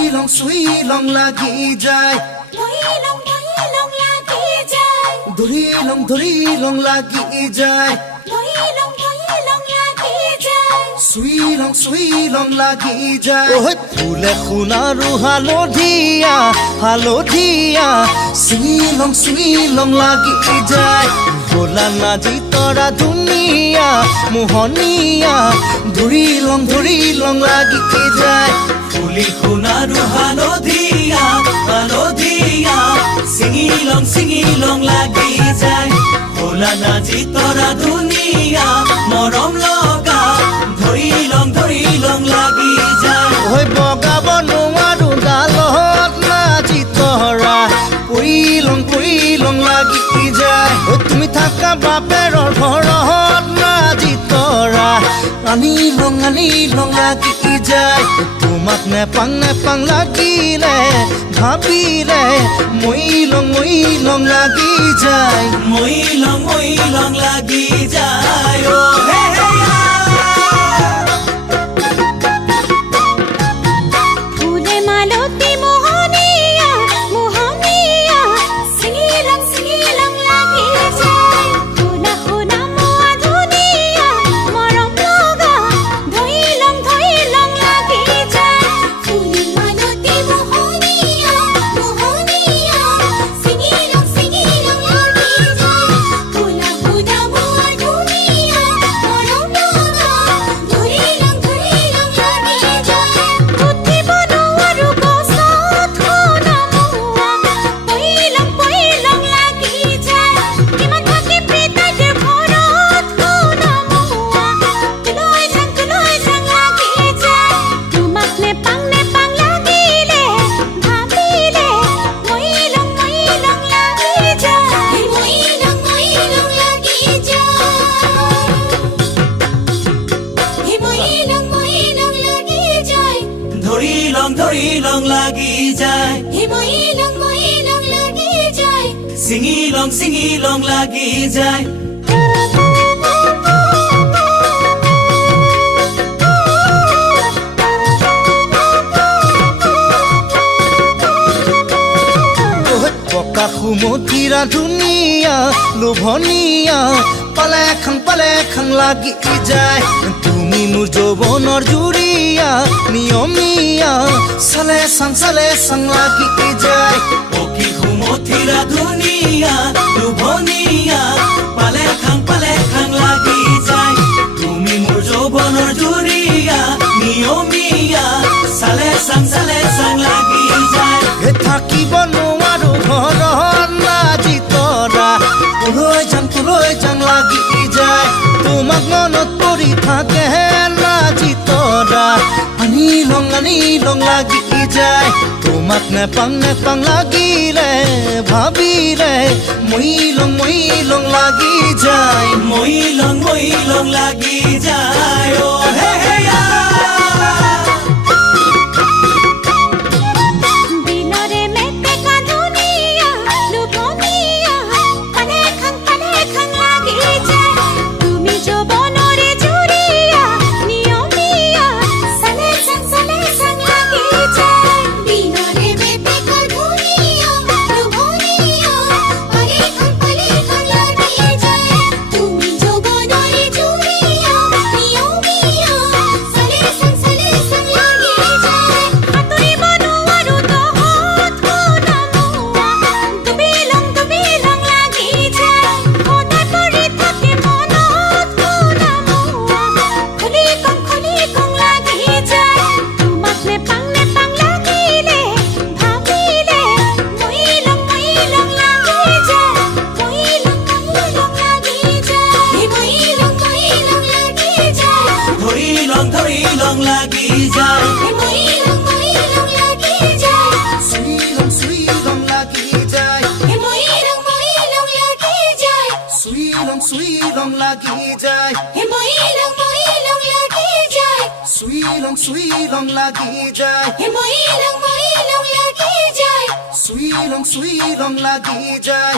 সুই লং লাগি যায় ধৰি লং লাগি যায় সুই লং লাগি যায় ওই ফুলে খুনাৰু হালধীয়া সুই লং লাগি যায় ভোলা নাজি তৰা ধুনীয়া মোহনীয়া ধৰি লং লাগি যায় ফুলি খুনাৰু হালধীয়া ছিঙি লং লাগি যায় ভোলা নাজি তৰা ধুনীয়া মৰম লগা ধৰি লং লাগি যায় ঐ বগাব নোৱাৰো ডালত নাজি তৰা পৰি লং লাগি যায় ঐ তুমি থাকা বাপেৰৰ ঘৰত নাজি তৰা আনি লং লাগি যায় তোমাক নেপাং লাগিলে ভাবিলে মই লং লাগি যায় মই লং লাগি যায় ও হে হে ধৰি লং লাগি যায় ছিঙি লং লাগি যায় পকা সুমথিৰা ধুনীয়া লোভনীয়া পালে খাং লাগি যায় তুমি মোৰ যৌৱনৰ জুৰিয়া নিয়মীয়া চালে চাং লাগি যায় পকি সুমথিৰা ধুনীয়া লোভনীয়া পালে খাং লাগি যায় তুমি মোৰ যৌৱনৰ জুৰিয়া নিয়মীয়া চালে চাং লাগি যায় থাকিব নোৱাৰো ঘৰত নাজি তৰা লৈ যাং লাগি যায় তোমাক মনত পৰি থাকে নাজি তৰা আনি লং লাগি যায় তোমাক নেপাং লাগিলে ভাবিলে মই লং লাগি যায় মই লং লাগি যায় ও হে হে ধৰি লং লাগি যায় সুই লং লাগি যায় সুই লং লাগি যায় সুই লং লাগি যায় সুই লং লাগি যায়